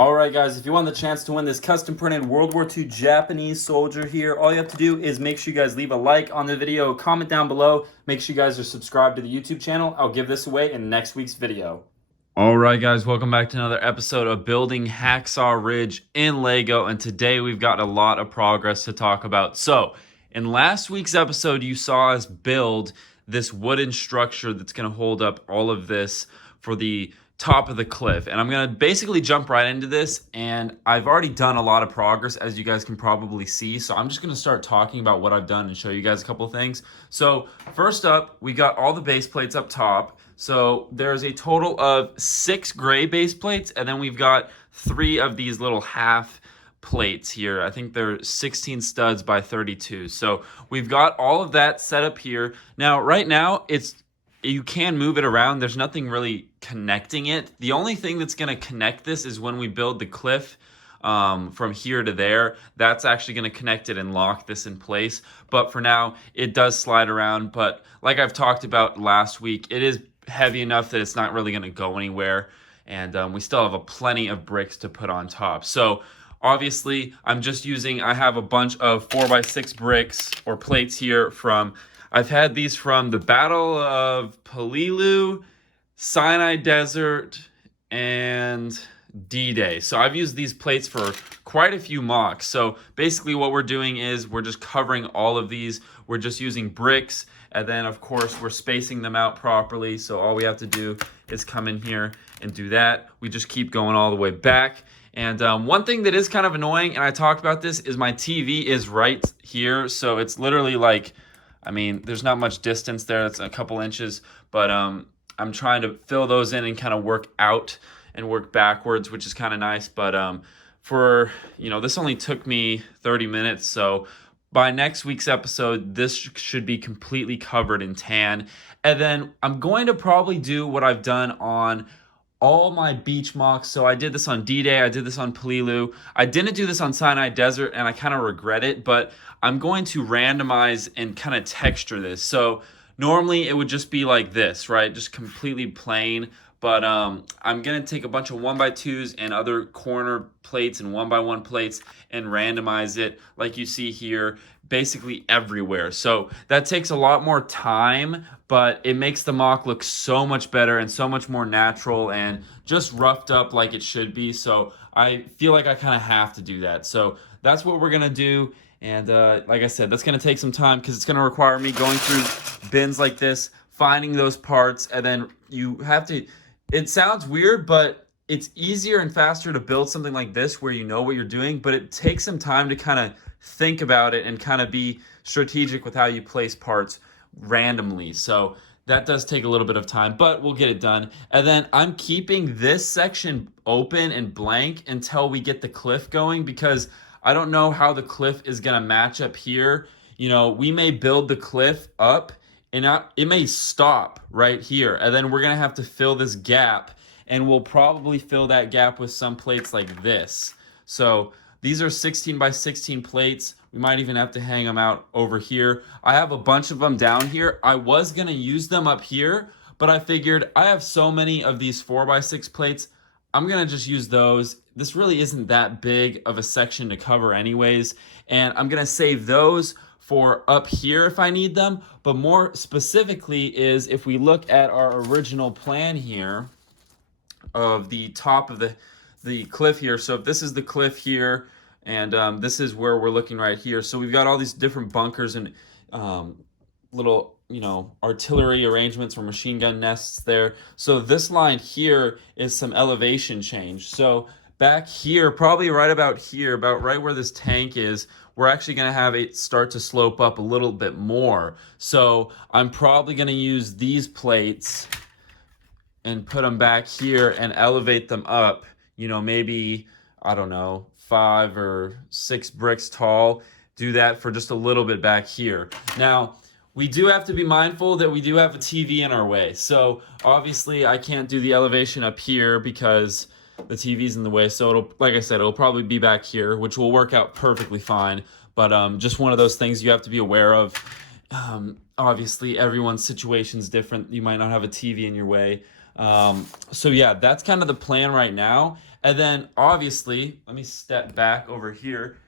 Alright guys, if you want the chance to win this custom printed World War II Japanese soldier here, all you have to do is make sure you guys leave a like on the video, comment down below, make sure you guys are subscribed to the YouTube channel. I'll give this away in next week's video. Alright guys, welcome back to another episode of Building Hacksaw Ridge in Lego, and today we've got a lot of progress to talk about. So, in last week's episode, you saw us build this wooden structure that's going to hold up all of this for the top of the cliff, and I'm gonna basically jump right into this, and I've already done a lot of progress, as you guys can probably see, so I'm just gonna start talking about what I've done and show you guys a couple of things. So first up, we got all the base plates up top. So there's a total of 6 gray base plates, and then we've got 3 of these little half plates here. I think they're 16 studs by 32. So we've got all of that set up here. Now right now you can move it around. There's nothing really connecting it. The only thing that's going to connect this is when we build the cliff from here to there. That's actually going to connect it and lock this in place. But for now, it does slide around. But like I've talked about last week, it is heavy enough that it's not really going to go anywhere. And we still have a plenty of bricks to put on top. So obviously, I have a bunch of 4x6 bricks or plates here I've had these from the Battle of Peleliu, Sinai Desert, and D-Day. So I've used these plates for quite a few mocks. So basically what we're doing is we're just covering all of these. We're just using bricks, and then of course we're spacing them out properly. So all we have to do is come in here and do that. We just keep going all the way back. And one thing that is kind of annoying, and I talked about this, is my TV is right here. So it's literally like, I mean, there's not much distance there. It's a couple inches, but I'm trying to fill those in and kind of work out and work backwards, which is kind of nice. But this only took me 30 minutes. So by next week's episode, this should be completely covered in tan. And then I'm going to probably do what I've done on all my beach mocks. So I did this on D-Day, I did this on Peleliu. I didn't do this on Sinai Desert, and I kind of regret it, but I'm going to randomize and kind of texture this. So normally it would just be like this, right? Just completely plain. But I'm going to take a bunch of 1x2s and other corner plates and 1x1 plates and randomize it like you see here, basically everywhere. So that takes a lot more time, but it makes the mock look so much better and so much more natural and just roughed up like it should be. So I feel like I kind of have to do that. So that's what we're going to do. And like I said, that's going to take some time because it's going to require me going through bins like this, finding those parts, and then you have to... It sounds weird, but it's easier and faster to build something like this where you know what you're doing, but it takes some time to kind of think about it and kind of be strategic with how you place parts randomly. So that does take a little bit of time, but we'll get it done. And then I'm keeping this section open and blank until we get the cliff going, because I don't know how the cliff is going to match up here. You know, we may build the cliff up and it may stop right here, and then we're going to have to fill this gap, and we'll probably fill that gap with some plates like this. So these are 16 by 16 plates. We might even have to hang them out over here. I have a bunch of them down here. I was going to use them up here, but I figured I have so many of these 4x6 plates, I'm going to just use those. This really isn't that big of a section to cover anyways, and I'm going to save those for up here if I need them. But more specifically is if we look at our original plan here of the top of the cliff here. So if this is the cliff here, and this is where we're looking right here. So we've got all these different bunkers and little, artillery arrangements or machine gun nests there. So this line here is some elevation change. So back here, probably right about here, about right where this tank is, we're actually going to have it start to slope up a little bit more. So I'm probably going to use these plates and put them back here and elevate them up, maybe, I don't know, 5 or 6 bricks tall. Do that for just a little bit back here. Now, we do have to be mindful that we do have a TV in our way. So obviously I can't do the elevation up here because the TV's in the way. So it'll, like I said, it'll probably be back here, which will work out perfectly fine. But just one of those things you have to be aware of. Obviously everyone's situation's different. You might not have a TV in your way. So yeah, that's kind of the plan right now. And then obviously, let me step back over here.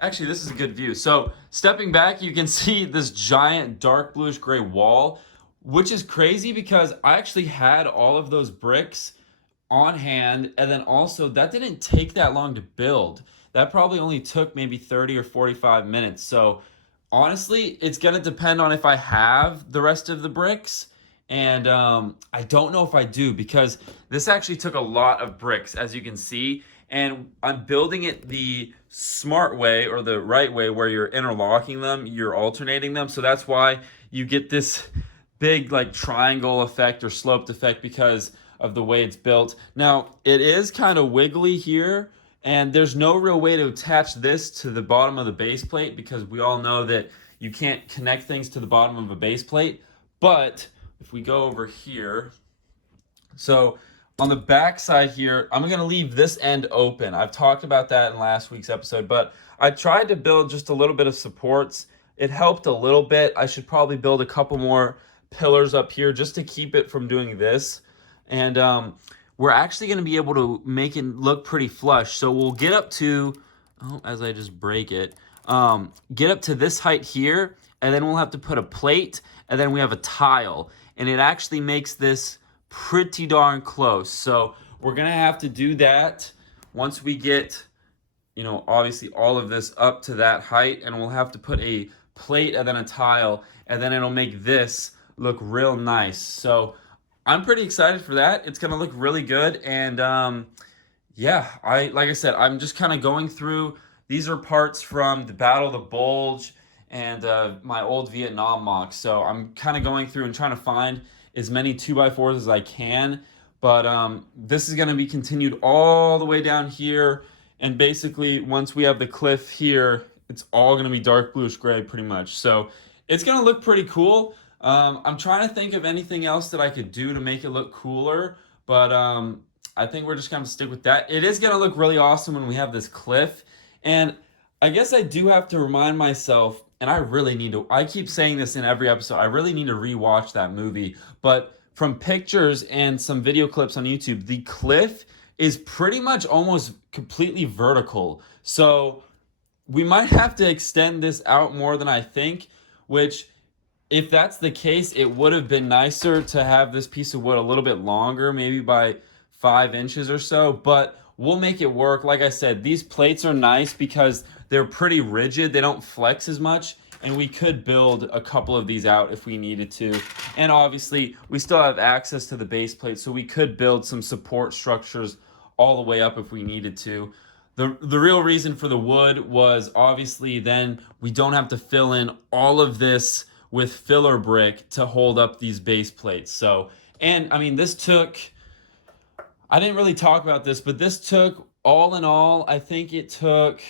Actually, this is a good view. So stepping back, you can see this giant dark bluish gray wall, which is crazy because I actually had all of those bricks on hand, and then also that didn't take that long to build. That probably only took maybe 30 or 45 minutes. So honestly, it's gonna depend on if I have the rest of the bricks, and I don't know if I do, because this actually took a lot of bricks, as you can see, and I'm building it the smart way, or the right way, where you're interlocking them, you're alternating them. So that's why you get this big like triangle effect or sloped effect, because of the way it's built. Now, it is kind of wiggly here, and there's no real way to attach this to the bottom of the base plate, because we all know that you can't connect things to the bottom of a base plate. But if we go over here, so on the back side here, I'm going to leave this end open. I've talked about that in last week's episode, but I tried to build just a little bit of supports. It helped a little bit. I should probably build a couple more pillars up here just to keep it from doing this. And we're actually going to be able to make it look pretty flush. So we'll get up to, oh, as I just break it, get up to this height here, and then we'll have to put a plate, and then we have a tile. And it actually makes this pretty darn close. So we're going to have to do that once we get, you know, obviously all of this up to that height, and we'll have to put a plate and then a tile, and then it'll make this look real nice. So I'm pretty excited for that. It's gonna look really good, and yeah, like I said, I'm just kind of going through. These are parts from the Battle of the Bulge and my old Vietnam mocks. So I'm kind of going through and trying to find as many 2x4s as I can. But this is gonna be continued all the way down here, and basically once we have the cliff here, it's all gonna be dark bluish gray pretty much. So it's gonna look pretty cool. I'm trying to think of anything else that I could do to make it look cooler, but I think we're just going to stick with that. It is going to look really awesome when we have this cliff, and I guess I do have to remind myself, and I really need to, I keep saying this in every episode, I really need to rewatch that movie, but from pictures and some video clips on YouTube, the cliff is pretty much almost completely vertical. So we might have to extend this out more than I think, which, if that's the case, it would have been nicer to have this piece of wood a little bit longer, maybe by 5 inches or so, but we'll make it work. Like I said, these plates are nice because they're pretty rigid. They don't flex as much, and we could build a couple of these out if we needed to. And obviously, we still have access to the base plate, so we could build some support structures all the way up if we needed to. The real reason for the wood was obviously then we don't have to fill in all of this with filler brick to hold up these base plates. So, and I mean, this took, I didn't really talk about this, but this took, all in all, I think it took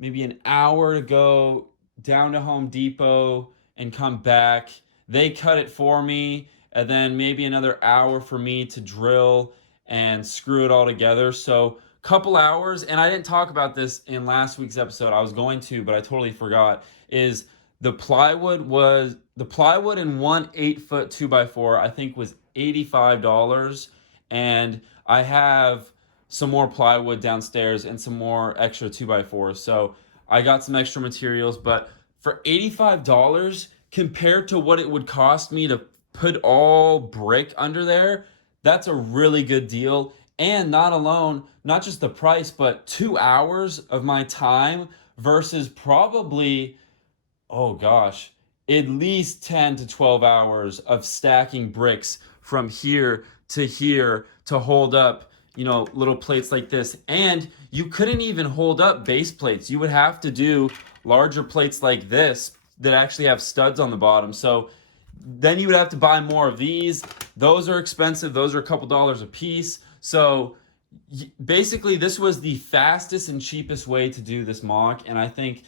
maybe an hour to go down to Home Depot and come back. They cut it for me, and then maybe another hour for me to drill and screw it all together. So couple hours, and I didn't talk about this in last week's episode. I was going to, but I totally forgot, is the plywood in one 8-foot 2x4, I think, was $85. And I have some more plywood downstairs and some more extra 2x4s. So I got some extra materials, but for $85 compared to what it would cost me to put all brick under there, that's a really good deal. And not just the price, but 2 hours of my time versus probably, oh gosh, at least 10 to 12 hours of stacking bricks from here to hold up, you know, little plates like this. And you couldn't even hold up base plates. You would have to do larger plates like this that actually have studs on the bottom. So then you would have to buy more of these. Those are expensive. Those are a couple dollars a piece. So basically this was the fastest and cheapest way to do this mock. And I think,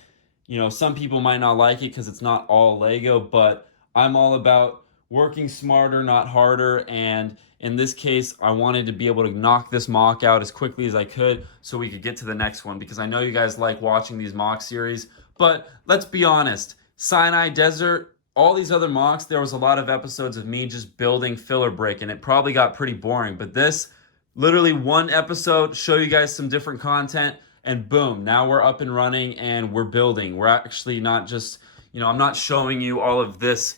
you know, some people might not like it because it's not all Lego, but I'm all about working smarter, not harder. And in this case, I wanted to be able to knock this mock out as quickly as I could so we could get to the next one, because I know you guys like watching these mock series. But let's be honest, Sinai Desert, all these other mocks, there was a lot of episodes of me just building filler brick, and it probably got pretty boring. But this literally one episode, show you guys some different content, and boom, now we're up and running and we're building. We're actually not just, I'm not showing you all of this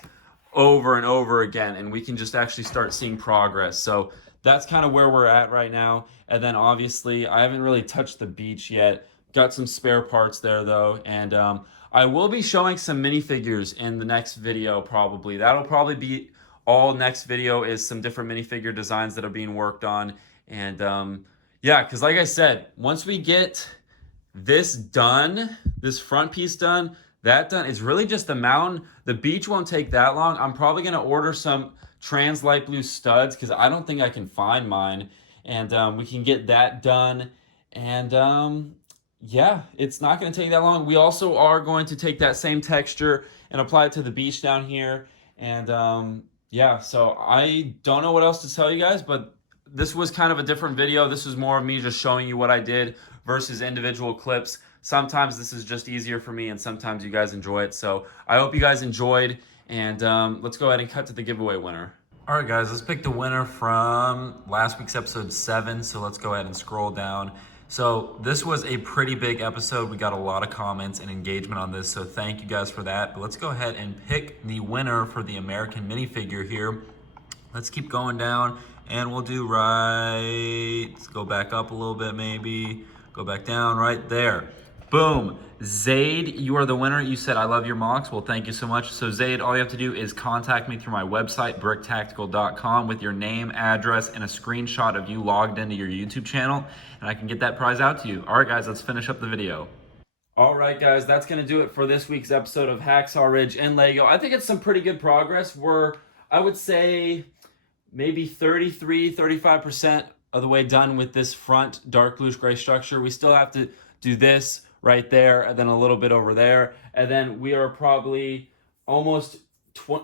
over and over again, and we can just actually start seeing progress. So that's kind of where we're at right now. And then obviously, I haven't really touched the beach yet. Got some spare parts there though, and I will be showing some minifigures in the next video probably. That'll probably be all next video, is some different minifigure designs that are being worked on. And yeah, because like I said, once we get this done, this front piece done, that done, it's really just the mountain. The beach won't take that long. I'm probably going to order some trans light blue studs because I don't think I can find mine. And we can get that done. And yeah, it's not going to take that long. We also are going to take that same texture and apply it to the beach down here. And yeah, so I don't know what else to tell you guys, but this was kind of a different video. This was more of me just showing you what I did versus individual clips. Sometimes this is just easier for me, and sometimes you guys enjoy it. So I hope you guys enjoyed, and let's go ahead and cut to the giveaway winner. All right, guys, let's pick the winner from last week's episode 7. So let's go ahead and scroll down. So this was a pretty big episode. We got a lot of comments and engagement on this, so thank you guys for that. But let's go ahead and pick the winner for the American minifigure here. Let's keep going down, and we'll do let's go back up a little bit maybe. Go back down right there. Boom. Zaid, you are the winner. You said, I love your mocks. Well, thank you so much. So Zaid, all you have to do is contact me through my website, BrickTactical.com, with your name, address, and a screenshot of you logged into your YouTube channel, and I can get that prize out to you. All right, guys, let's finish up the video. All right, guys, that's going to do it for this week's episode of Hacksaw Ridge and Lego. I think it's some pretty good progress. We're, I would say, maybe 35% of the way done with this front dark bluish gray structure. We still have to do this right there, and then a little bit over there, and then we are probably almost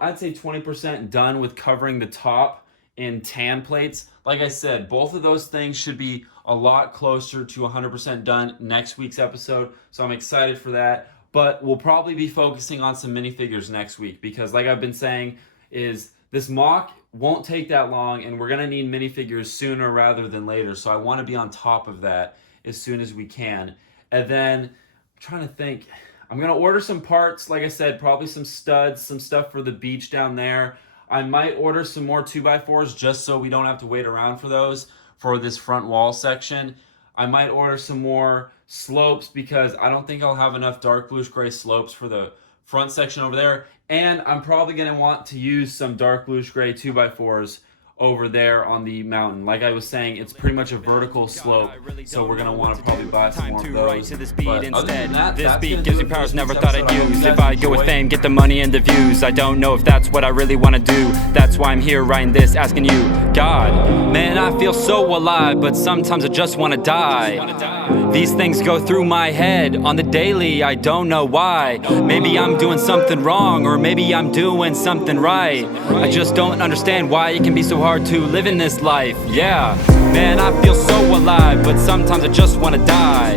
I'd say 20% done with covering the top in tan plates. Like I said, both of those things should be a lot closer to 100% done next week's episode, so I'm excited for that. But we'll probably be focusing on some minifigures next week, because like I've been saying, is this mock won't take that long, and we're gonna need minifigures sooner rather than later, so I want to be on top of that as soon as we can. And then I'm trying to think, I'm going to order some parts, like I said, probably some studs, some stuff for the beach down there. I might order some more 2x4s just so we don't have to wait around for those for this front wall section. I might order some more slopes because I don't think I'll have enough dark bluish gray slopes for the front section over there. And I'm probably going to want to use some dark bluish gray 2x4s over there on the mountain. Like I was saying, it's pretty much a vertical slope, so we're gonna want to probably buy some more of those. But other than that, this beat gives me powers never thought I'd use. If I go with fame, get the money and the views, I don't know if that's what I really want to do. That's why I'm here writing this, asking you, God, man, I feel so alive, but sometimes I just want to die. These things go through my head on the daily, I don't know why. Maybe I'm doing something wrong, or maybe I'm doing something right. I just don't understand why it can be so hard to live in this life. Yeah, man, I feel so alive, but sometimes I just want to die.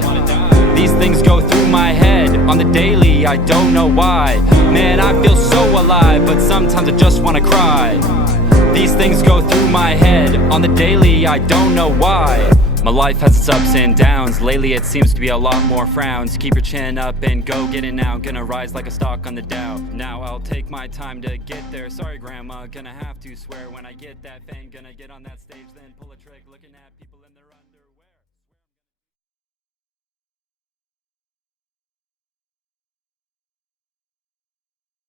These things go through my head on the daily, I don't know why. Man, I feel so alive, but sometimes I just want to cry. These things go through my head on the daily, I don't know why. My life has its ups and downs. Lately it seems to be a lot more frowns. Keep your chin up and go get it now. Gonna rise like a stock on the Dow. Now I'll take my time to get there. Sorry grandma, gonna have to swear when I get that fame. Gonna get on that stage, then pull a trick, looking at people in the